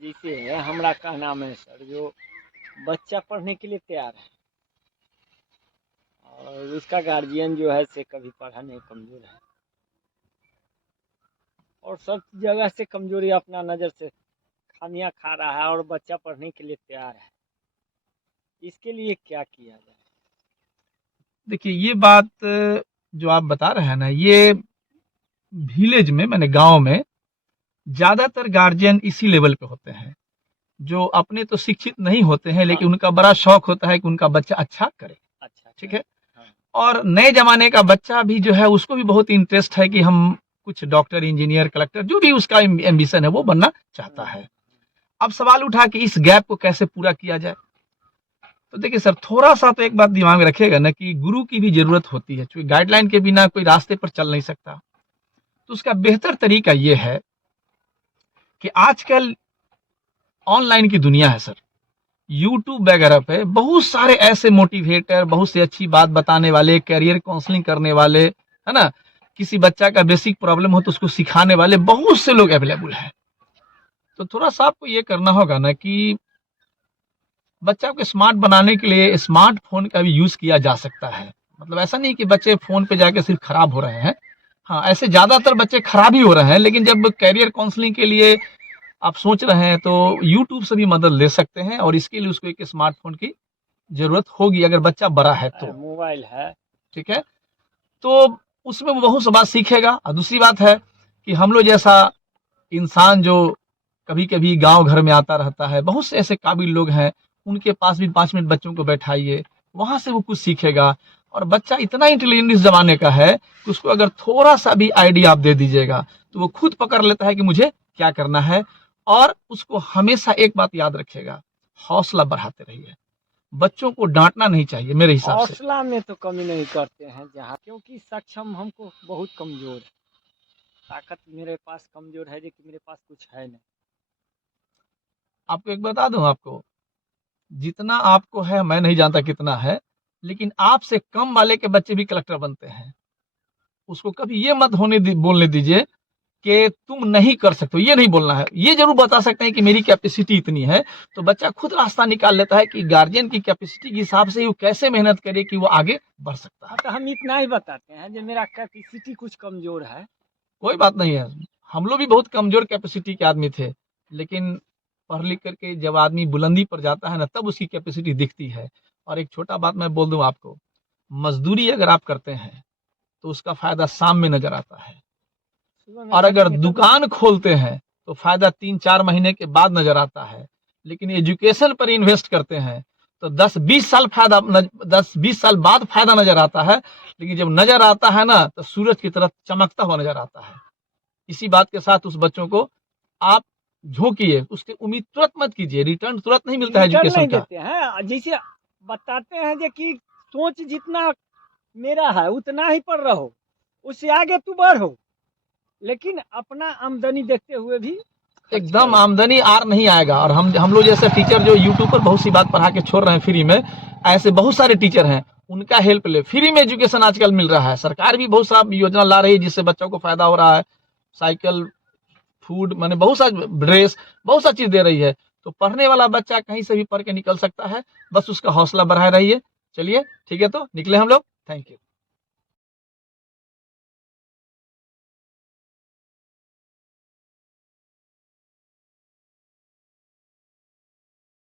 जैसे है हमारा कहना में सर, जो बच्चा पढ़ने के लिए तैयार है और उसका गार्जियन जो है से कभी पढ़ा नहीं, कमजोर है और सब जगह से कमजोरी अपना नज़र से खामियां खा रहा है और बच्चा पढ़ने के लिए तैयार है, इसके लिए क्या किया जाए? देखिए, ये बात जो आप बता रहे हैं ना, ये विलेज में, मैंने गांव में ज्यादातर गार्जियन इसी लेवल पे होते हैं, जो अपने तो शिक्षित नहीं होते हैं लेकिन उनका बड़ा शौक होता है कि उनका बच्चा अच्छा करे। अच्छा ठीक है। हाँ। और नए जमाने का बच्चा भी जो है उसको भी बहुत इंटरेस्ट है कि हम कुछ डॉक्टर, इंजीनियर, कलेक्टर, जो भी उसका एम्बिशन है वो बनना चाहता है। अब सवाल उठा कि इस गैप को कैसे पूरा किया जाए। तो देखिए सर, थोड़ा सा तो एक बात दिमाग में रखिएगा ना कि गुरु की भी जरूरत होती है, क्योंकि गाइडलाइन के बिना कोई रास्ते पर चल नहीं सकता। तो उसका बेहतर तरीका ये है कि आजकल ऑनलाइन की दुनिया है सर, यूट्यूब वगैरह पे बहुत सारे ऐसे मोटिवेटर, बहुत से अच्छी बात बताने वाले, करियर काउंसलिंग करने वाले, है ना, किसी बच्चा का बेसिक प्रॉब्लम हो तो उसको सिखाने वाले बहुत से लोग अवेलेबल हैं। तो थोड़ा सा आपको ये करना होगा ना कि बच्चा को स्मार्ट बनाने के लिए स्मार्टफोन का भी यूज किया जा सकता है। मतलब ऐसा नहीं कि बच्चे फोन पे जाके सिर्फ खराब हो रहे हैं। हाँ, ऐसे ज्यादातर बच्चे खराब ही हो रहे हैं, लेकिन जब कैरियर काउंसलिंग के लिए आप सोच रहे हैं तो यूट्यूब से भी मदद ले सकते हैं, और इसके लिए उसको एक स्मार्टफोन की जरूरत होगी अगर बच्चा बड़ा है तो। मोबाइल है। ठीक है। तो उसमें वो बहुत सा बात सीखेगा। और दूसरी बात है कि हम लोग जैसा इंसान जो कभी कभी गांव घर में आता रहता है, बहुत से ऐसे काबिल लोग हैं, उनके पास भी 5 मिनट बच्चों को बैठाइए, वहां से वो कुछ सीखेगा। और बच्चा इतना इंटेलिजेंट इस जमाने का है कि उसको अगर थोड़ा सा भी आइडिया आप दे दीजिएगा तो वो खुद पकड़ लेता है कि मुझे क्या करना है। और उसको हमेशा एक बात याद रखिएगा, हौसला बढ़ाते रहिए। बच्चों को डांटना नहीं चाहिए मेरे हिसाब से। हौसला में तो कमी नहीं करते हैं जहाँ, क्योंकि सक्षम हमको बहुत कमजोर है, ताकत मेरे पास कमजोर है, जो कि मेरे पास कुछ है नहीं। आपको एक बता दूं, आपको जितना आपको है मैं नहीं जानता कितना है, लेकिन आपसे कम वाले के बच्चे भी कलेक्टर बनते हैं। उसको कभी ये मत बोलने दीजिए कि तुम नहीं कर सकते हो, ये नहीं बोलना है। ये जरूर बता सकते हैं कि मेरी कैपेसिटी इतनी है, तो बच्चा खुद रास्ता निकाल लेता है कि गार्जियन की कैपेसिटी के हिसाब से वो कैसे मेहनत करे कि वो आगे बढ़ सकता है। हाँ, तो हम इतना ही बताते हैं जो मेरा कैपेसिटी कुछ कमजोर है। कोई बात नहीं है, हम लोग भी बहुत कमजोर कैपेसिटी के आदमी थे, लेकिन पढ़ लिख करके जब आदमी बुलंदी पर जाता है ना, तब उसकी कैपेसिटी दिखती है। और एक छोटा बात मैं बोल दूं आपको, मजदूरी अगर आप करते हैं तो उसका फायदा शाम में नजर आता है, सुबह में और अगर खटेंगे तब ना। दुकान खोलते हैं तो फायदा 3-4 महीने के बाद नजर आता है। लेकिन एजुकेशन पर इन्वेस्ट करते हैं तो 10-20 साल फायदा, 10-20 साल बाद फायदा नजर आता है। लेकिन जब नजर आता है ना तो सूरज की तरफ चमकता हुआ नजर आता है। इसी बात के साथ उस बच्चों को आप झोंकिए, उसकी उम्मीद तुरंत मत कीजिए, रिटर्न तुरंत नहीं मिलता है रिटर्न एजुकेशन नहीं का। देते हैं, जैसे बताते हैं जो कि सोच जितना मेरा है उतना ही पर रहो, उससे आगे तू बढ़ो, लेकिन अपना आमदनी देखते हुए भी खर्च एकदम करो। आमदनी आर नहीं आएगा। और हम लोग जैसे टीचर जो यूट्यूब पर बहुत सी बात पढ़ा के छोड़ रहे हैं फ्री में, ऐसे बहुत सारे टीचर हैं, उनका हेल्प ले। फ्री में एजुकेशन आजकल मिल रहा है, सरकार भी बहुत सा योजना ला रही है जिससे बच्चों को फायदा हो रहा है। साइकिल, फूड, माने बहुत सा ड्रेस, बहुत सा चीज दे रही है। तो पढ़ने वाला बच्चा कहीं से भी पढ़ के निकल सकता है, बस उसका हौसला बढ़ाए रहिए। चलिए ठीक है, तो निकले हम लोग। Thank you.